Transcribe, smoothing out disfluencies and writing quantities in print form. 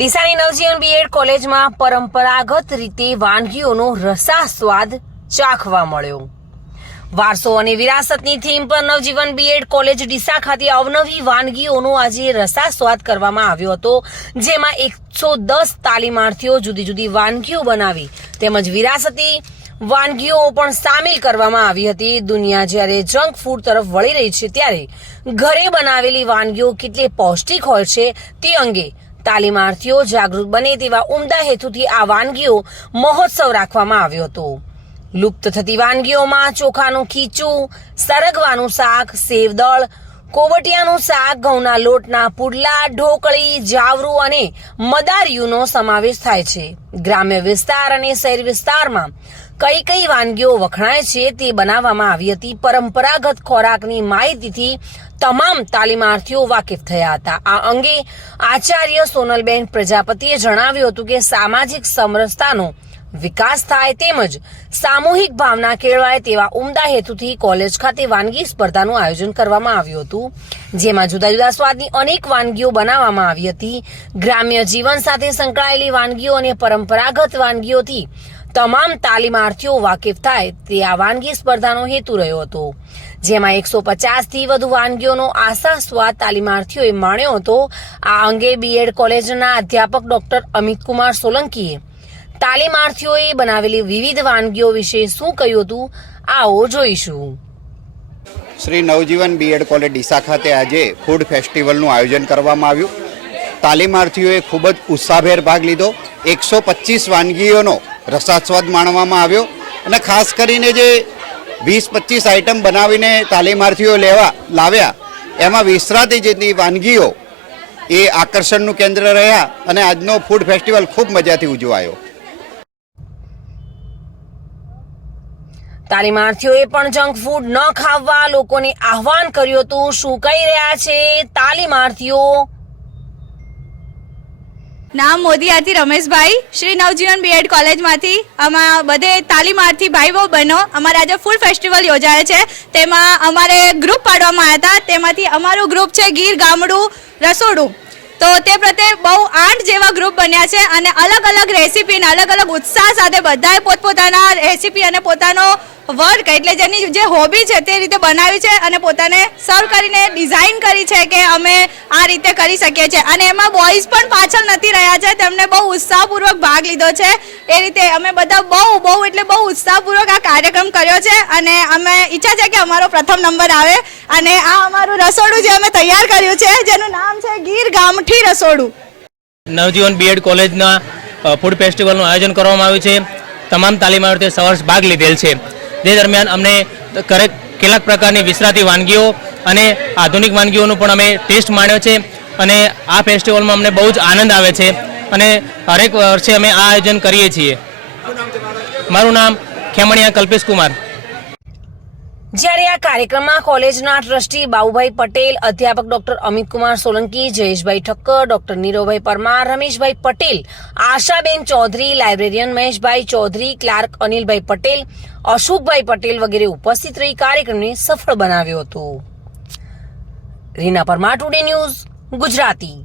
ડીસાની નવજીવન B Ed કોલેજમાં પરંપરાગત રીતે વાનગીઓનો રસાસ્વાદ ચાખવા મળ્યો। વારસો અને વિરાસતની થીમ પર નવજીવન બીએડ કોલેજ ડીસા ખાતે અવનવી વાનગીઓનો આજે રસાસ્વાદ કરવામાં આવ્યો હતો, જેમાં 110 તાલીમાર્થીઓ જુદી જુદી વાનગીઓ બનાવી તેમજ વિરાસતી વાનગીઓ પણ સામેલ કરવામાં આવી હતી। દુનિયા જ્યારે જંક ફૂડ તરફ વળી રહી છે, ત્યારે ઘરે બનાવેલી વાનગીઓ કેટલી પૌષ્ટિક હોય છે તે અંગે તાલીમાર્થીઓ જાગૃત બને તેવા ઉમદા હેતુથી આ વાનગીઓ મહોત્સવ રાખવામાં આવ્યો હતો। લુપ્ત થતી વાનગીઓમાં ચોખાનું ખીચું, સરગવાનું શાક, સેવદળ, કોબટિયાનું શાક, ઘઉંના લોટના પુડલા, ઢોકળી, જાવરું અને મદારિયુંનો સમાવેશ થાય છે। ગ્રામ્ય વિસ્તાર અને શહેરી વિસ્તારમાં કઈ કઈ વાનગીઓ વખણાય છે તે બનાવવામાં આવી હતી। પરંપરાગત ખોરાકની માહિતીથી તમામ તાલીમાર્થીઓ વાકેફ થયા હતા। આ અંગે આચાર્ય સોનલબેન પ્રજાપતિએ જણાવ્યું હતું કે સામાજિક સમરસતાનો વિકાસ થાય તેમજ સામૂહિક ભાવના કેળવાય તેવા ઉમદા હેતુથી કોલેજ ખાતે વાનગી સ્પર્ધાનું આયોજન કરવામાં આવ્યું હતું, જેમાં જુદા જુદા સ્વાદની અનેક વાનગીઓ બનાવવામાં આવી હતી। ગ્રામ્ય જીવન સાથે સંકળાયેલી વાનગીઓ અને પરંપરાગત વાનગીઓથી તમામ તાલીમાર્થીઓ વાકેફ થાય તે આ વાનગી સ્પર્ધાનો હેતુ રહ્યો હતો, જેમાં 150થી વધુ વાનગીઓનો આશાસ્વાદ તાલીમાર્થીઓએ માણ્યો હતો। આ અંગે બીએડ કોલેજના અધ્યાપક ડોક્ટર અમિતકુમાર સોલંકીએ તાલીમાર્થીઓએ બનાવેલી વિવિધ વાનગીઓ વિશે શું કહ્યું હતું, આવો જોઈશું। શ્રી નવજીવન બીએડ કોલેજ ડીસા ખાતે આજે ફૂડ ફેસ્ટિવલનું આયોજન કરવામાં આવ્યું। તાલીમાર્થીઓએ ખૂબ જ ઉત્સાહભેર ભાગ લીધો। 125 વાનગીઓનો રસાસ્વાદ માણવામાં આવ્યો અને ખાસ કરીને જે 20-25 આઈટમ બનાવીને તાલીમાર્થીઓ લાવ્યા, એમાં વિસરાતી જેટલી વાનગીઓ એ આકર્ષણનું કેન્દ્ર રહ્યા અને આજનો ફૂડ ફેસ્ટિવલ ખૂબ મજાથી ઉજવાયો। તાલીમાર્થીઓએ પણ જંક ફૂડ ન ખાવા લોકોને આહવાન કર્યું હતું। શું કહી રહ્યા છે તાલીમાર્થીઓ? નામ મોદીયાથી રમેશભાઈ, શ્રી નવજીવન બીએડ કોલેજમાંથી આમાં બધે તાલીમાર્થી ભાઈ બહુ બનો। અમારે આજે ફૂડ ફેસ્ટિવલ યોજાય છે, તેમાં અમારે ગ્રુપ પાડવામાં આવ્યા હતા। તેમાંથી અમારું ગ્રુપ છે ગીર ગામડું રસોડું, તો તે પ્રત્યે બહુ 8 જેવા ગ્રુપ બન્યા છે અને અલગ અલગ રેસીપી અને અલગ અલગ ઉત્સાહ સાથે બધાએ પોતપોતાના રેસીપી અને પોતાનો વર્ક એટલે જેની જે હોબી છે તે રીતે બનાવી છે અને પોતાને સર્વ કરીને ડિઝાઇન કરી છે કે અમે આ રીતે કરી શકીએ છીએ। અને એમાં બોયઝ પણ પાછળ નથી રહ્યા છે, તેમને બહુ ઉત્સાહપૂર્વક ભાગ લીધો છે। એ રીતે અમે બધા બહુ ઉત્સાહપૂર્વક આ કાર્યક્રમ કર્યો છે અને અમે ઈચ્છા છે કે અમારો પ્રથમ નંબર આવે। અને આ અમારું રસોડું જે અમે તૈયાર કર્યું છે, જેનું નામ છે ગીર ગામઠી રસોડું। નવજીવન બીએડ કોલેજના ફૂડ ફેસ્ટિવલનું આયોજન કરવામાં આવ્યું છે। તમામ તાલીમાર્થીઓએ સવારે ભાગ લીધેલ છે। જે દરમિયાન અમને કેટલાક પ્રકારની વિસરાતી વાનગીઓ અને આધુનિક વાનગીઓનું પણ અમે ટેસ્ટ માણ્યો છે અને આ ફેસ્ટિવલમાં અમને બહુ જ આનંદ આવે છે અને હરેક વર્ષે અમે આ આયોજન કરીએ છીએ। મારું નામ ખેમણિયા કલ્પેશ કુમાર। જ્યારે આ કાર્યક્રમમાં કોલેજના ટ્રસ્ટી બાબુભાઈ પટેલ, અધ્યાપક doctor Amitkumar Solanki, Jayeshbhai Thakkar, doctor Niravbhai Parmar, Rameshbhai Patel, Ashaben Chaudhari, librarian Maheshbhai Chaudhari, clerk Anilbhai Patel, Ashokbhai Patel વગેરે ઉપસ્થિત રહી કાર્યક્રમને સફળ બનાવ્યો હતો। Reena Parmar, today news, Gujarati.